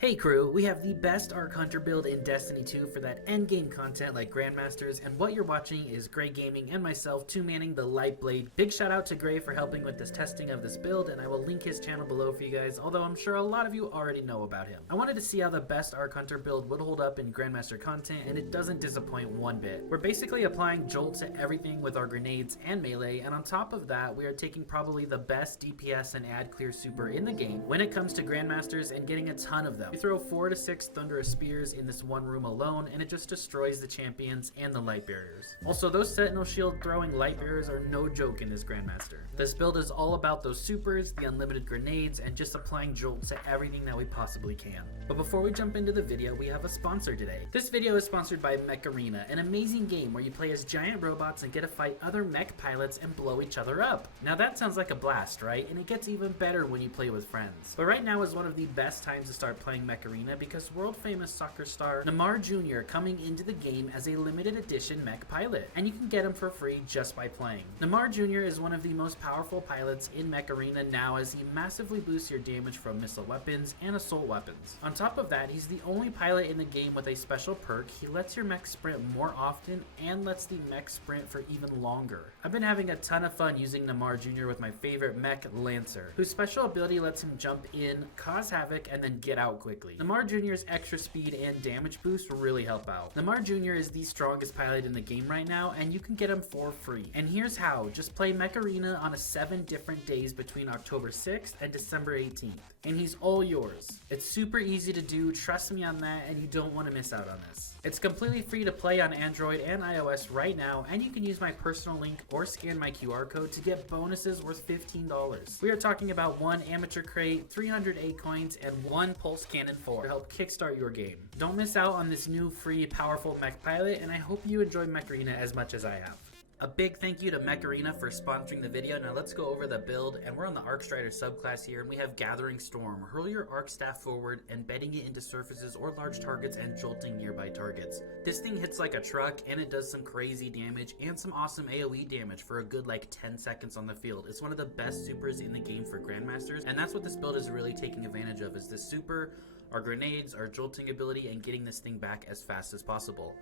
Hey crew, we have the best Arc Hunter build in Destiny 2 for that endgame content like Grandmasters, and what you're watching is Gray Gaming and myself two-manning the Lightblade. Big shout out to Gray for helping with this testing of this build, and I will link his channel below for you guys, although I'm sure a lot of you already know about him. I wanted to see how the best Arc Hunter build would hold up in Grandmaster content, and it doesn't disappoint one bit. We're basically applying Jolt to everything with our grenades and melee, and on top of that, we are taking probably the best DPS and ad clear super in the game when it comes to Grandmasters and getting a ton of them. We throw 4 to 6 Thunderous Spears in this one room alone, and it just destroys the champions and the light barriers. Also, those Sentinel Shield throwing light barriers are no joke in this Grandmaster. This build is all about those supers, the unlimited grenades, and just applying Jolt to everything that we possibly can. But before we jump into the video, we have a sponsor today. This video is sponsored by Mech Arena, an amazing game where you play as giant robots and get to fight other mech pilots and blow each other up. Now that sounds like a blast, right? And it gets even better when you play with friends. But right now is one of the best times to start playing Mech Arena because world famous soccer star Neymar Jr. coming into the game as a limited edition mech pilot, and you can get him for free just by playing. Neymar Jr. is one of the most powerful pilots in Mech Arena now, as he massively boosts your damage from missile weapons and assault weapons. On top of that, he's the only pilot in the game with a special perk. He lets your mech sprint more often and lets the mech sprint for even longer. I've been having a ton of fun using Neymar Jr. with my favorite mech, Lancer, whose special ability lets him jump in, cause havoc, and then get out quickly. Neymar Jr.'s extra speed and damage boost really help out. Neymar Jr. is the strongest pilot in the game right now, and you can get him for free. And here's how. Just play Mech Arena on 7 different days between October 6th and December 18th, and he's all yours. It's super easy to do, trust me on that, and you don't want to miss out on this. It's completely free to play on Android and iOS right now, and you can use my personal link or scan my QR code to get bonuses worth $15. We are talking about 1 amateur crate, 308 coins, and 1 pulse cannon 4 to help kickstart your game. Don't miss out on this new free powerful mech pilot, and I hope you enjoy Mech Arena as much as I have. A big thank you to Mech Arena for sponsoring the video. Now let's go over the build, and we're on the Arc Strider subclass here, and we have Gathering Storm. Hurl your arc staff forward, embedding it into surfaces or large targets and jolting nearby targets. This thing hits like a truck, and it does some crazy damage and some awesome AoE damage for a good like 10 seconds on the field. It's one of the best supers in the game for Grandmasters, and that's what this build is really taking advantage of, is this super, our grenades, our jolting ability, and getting this thing back as fast as possible.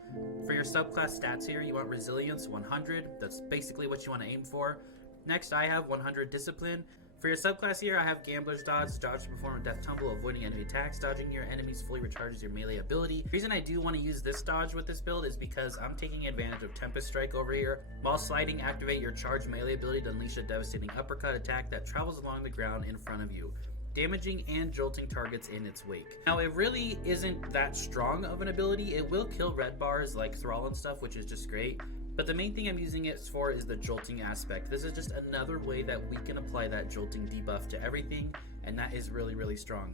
For your subclass stats here, you want Resilience 100. That's basically what you want to aim for. Next, I have 100 Discipline. For your subclass here, I have Gambler's Dodge. Dodge to perform a death tumble, avoiding enemy attacks. Dodging your enemies fully recharges your melee ability. The reason I do want to use this dodge with this build is because I'm taking advantage of Tempest Strike over here. While sliding, activate your charged melee ability to unleash a devastating uppercut attack that travels along the ground in front of you, damaging and jolting targets in its wake. Now, it really isn't that strong of an ability. It will kill red bars like Thrall and stuff, which is just great. But the main thing I'm using it for is the jolting aspect. This is just another way that we can apply that jolting debuff to everything, and that is really, really strong.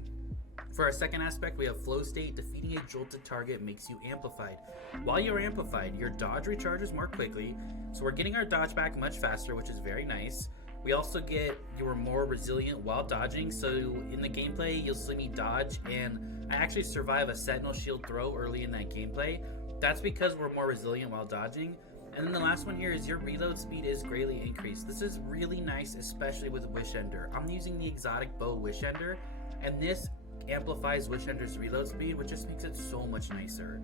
For our second aspect, we have Flow State. Defeating a jolted target makes you amplified. While you're amplified, your dodge recharges more quickly, so we're getting our dodge back much faster, which is very nice. We also get you're more resilient while dodging, so in the gameplay you'll see me dodge, and I actually survive a Sentinel Shield throw early in that gameplay. That's because we're more resilient while dodging. And then the last one here is your reload speed is greatly increased. This is really nice, especially with Wish Ender. I'm using the exotic bow Wish Ender, and this amplifies Wish Ender's reload speed, which just makes it so much nicer.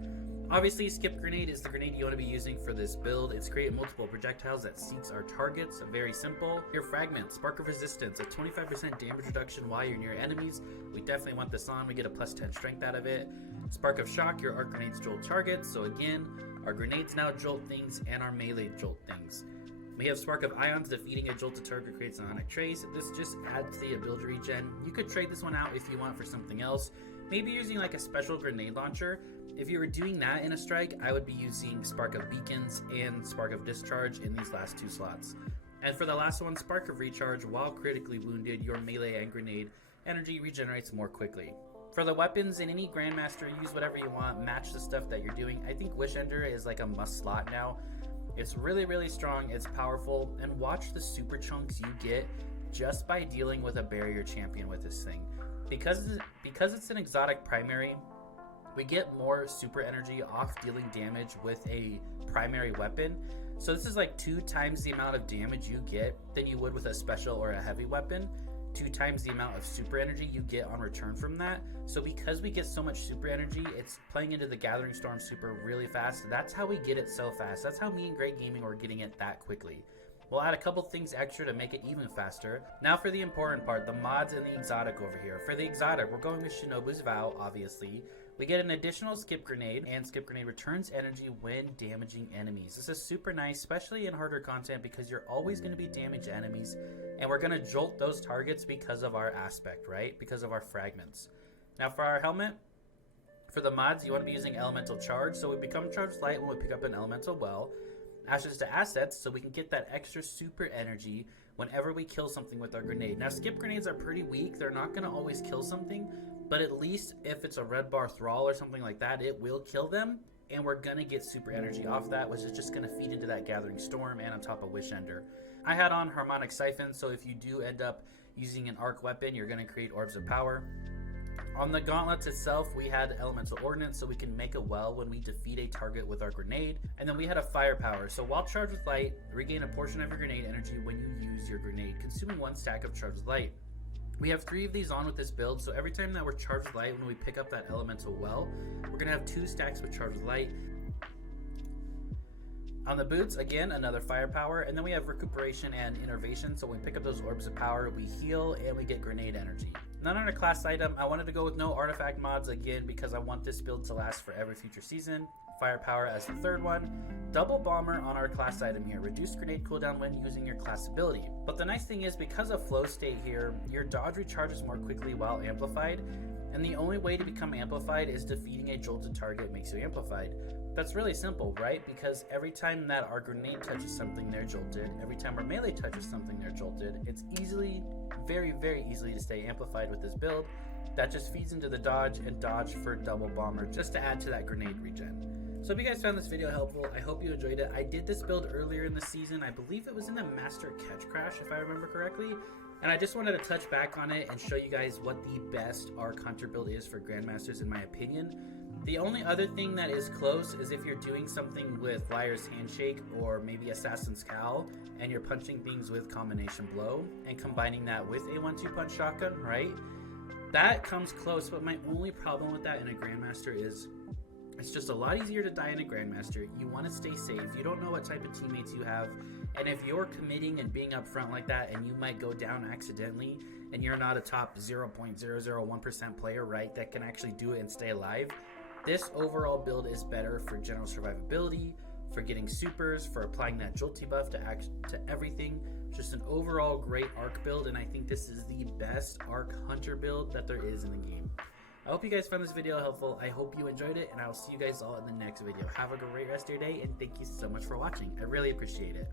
Obviously, Skip Grenade is the grenade you want to be using for this build. It's create multiple projectiles that seeks our targets. Very simple. Your Fragment, Spark of Resistance, a 25% damage reduction while you're near enemies. We definitely want this on. We get a plus 10 strength out of it. Spark of Shock, your arc grenades jolt targets. So again, our grenades now jolt things and our melee jolt things. We have Spark of Ions. Defeating a jolted target creates an ionic trace. This just adds to the ability regen. You could trade this one out if you want for something else. Maybe using like a special grenade launcher. If you were doing that in a strike, I would be using Spark of Beacons and Spark of Discharge in these last 2 slots. And for the last one, Spark of Recharge. While critically wounded, your melee and grenade energy regenerates more quickly. For the weapons, in any Grandmaster, use whatever you want, match the stuff that you're doing. I think Wish Ender is like a must slot now. It's really, really strong, it's powerful, and watch the super chunks you get just by dealing with a barrier champion with this thing. Because it's an exotic primary, we get more super energy off dealing damage with a primary weapon. So this is like 2 times the amount of damage you get than you would with a special or a heavy weapon. 2 times the amount of super energy you get on return from that. So because we get so much super energy, it's playing into the Gathering Storm super really fast. That's how we get it so fast. That's how me and Great Gaming were getting it that quickly. We'll add a couple things extra to make it even faster. Now for the important part, the mods and the exotic over here. For the exotic, we're going with Shinobu's Vow, obviously. We get an additional skip grenade, and skip grenade returns energy when damaging enemies. This is super nice, especially in harder content, because you're always going to be damaged enemies, and we're going to jolt those targets because of our aspect, right? Because of our fragments. Now for our helmet, for the mods, you want to be using elemental charge, so we become charged light when we pick up an elemental well. Ashes to assets, so we can get that extra super energy whenever we kill something with our grenade. Now skip grenades are pretty weak, they're not going to always kill something, but at least if it's a red bar thrall or something like that, it will kill them, and we're going to get super energy off that, which is just going to feed into that Gathering Storm and on top of Wish Ender. I had on Harmonic Siphon, so if you do end up using an arc weapon, you're going to create Orbs of Power. On the gauntlets itself, we had Elemental Ordnance, so we can make a well when we defeat a target with our grenade. And then we had a Firepower, so while charged with light, regain a portion of your grenade energy when you use your grenade, consuming 1 stack of charged with light. We have 3 of these on with this build, so every time that we're charged with light, when we pick up that elemental well, we're going to have 2 stacks with charged with light. On the boots, again, another firepower, and then we have recuperation and innervation, so when we pick up those orbs of power, we heal and we get grenade energy. Not on a class item, I wanted to go with no artifact mods again because I want this build to last for every future season. Firepower as the 3rd one. Double bomber on our class item here. Reduced grenade cooldown when using your class ability. But the nice thing is, because of flow state here, your dodge recharges more quickly while amplified, and the only way to become amplified is defeating a jolted target makes you amplified. That's really simple, right? Because every time that our grenade touches something, they're jolted. Every time our melee touches something, they're jolted. It's easily, very, very easily to stay amplified with this build. That just feeds into the dodge and dodge for double bomber just to add to that grenade regen. So if you guys found this video helpful, I hope you enjoyed it. I did this build earlier in the season. I believe it was in the Master Catch Crash, if I remember correctly. And I just wanted to touch back on it and show you guys what the best Arc Hunter build is for Grandmasters in my opinion. The only other thing that is close is if you're doing something with Liar's Handshake or maybe Assassin's Cowl and you're punching things with Combination Blow and combining that with a 1-2 punch shotgun, right? That comes close, but my only problem with that in a Grandmaster is it's just a lot easier to die in a Grandmaster. You want to stay safe. You don't know what type of teammates you have, and if you're committing and being upfront like that and you might go down accidentally and you're not a top 0.001% player, right, that can actually do it and stay alive, this overall build is better for general survivability, for getting supers, for applying that jolty buff to everything. Just an overall great arc build, and I think this is the best Arc Hunter build that there is in the game. I hope you guys found this video helpful. I hope you enjoyed it, and I will see you guys all in the next video. Have a great rest of your day, and thank you so much for watching. I really appreciate it.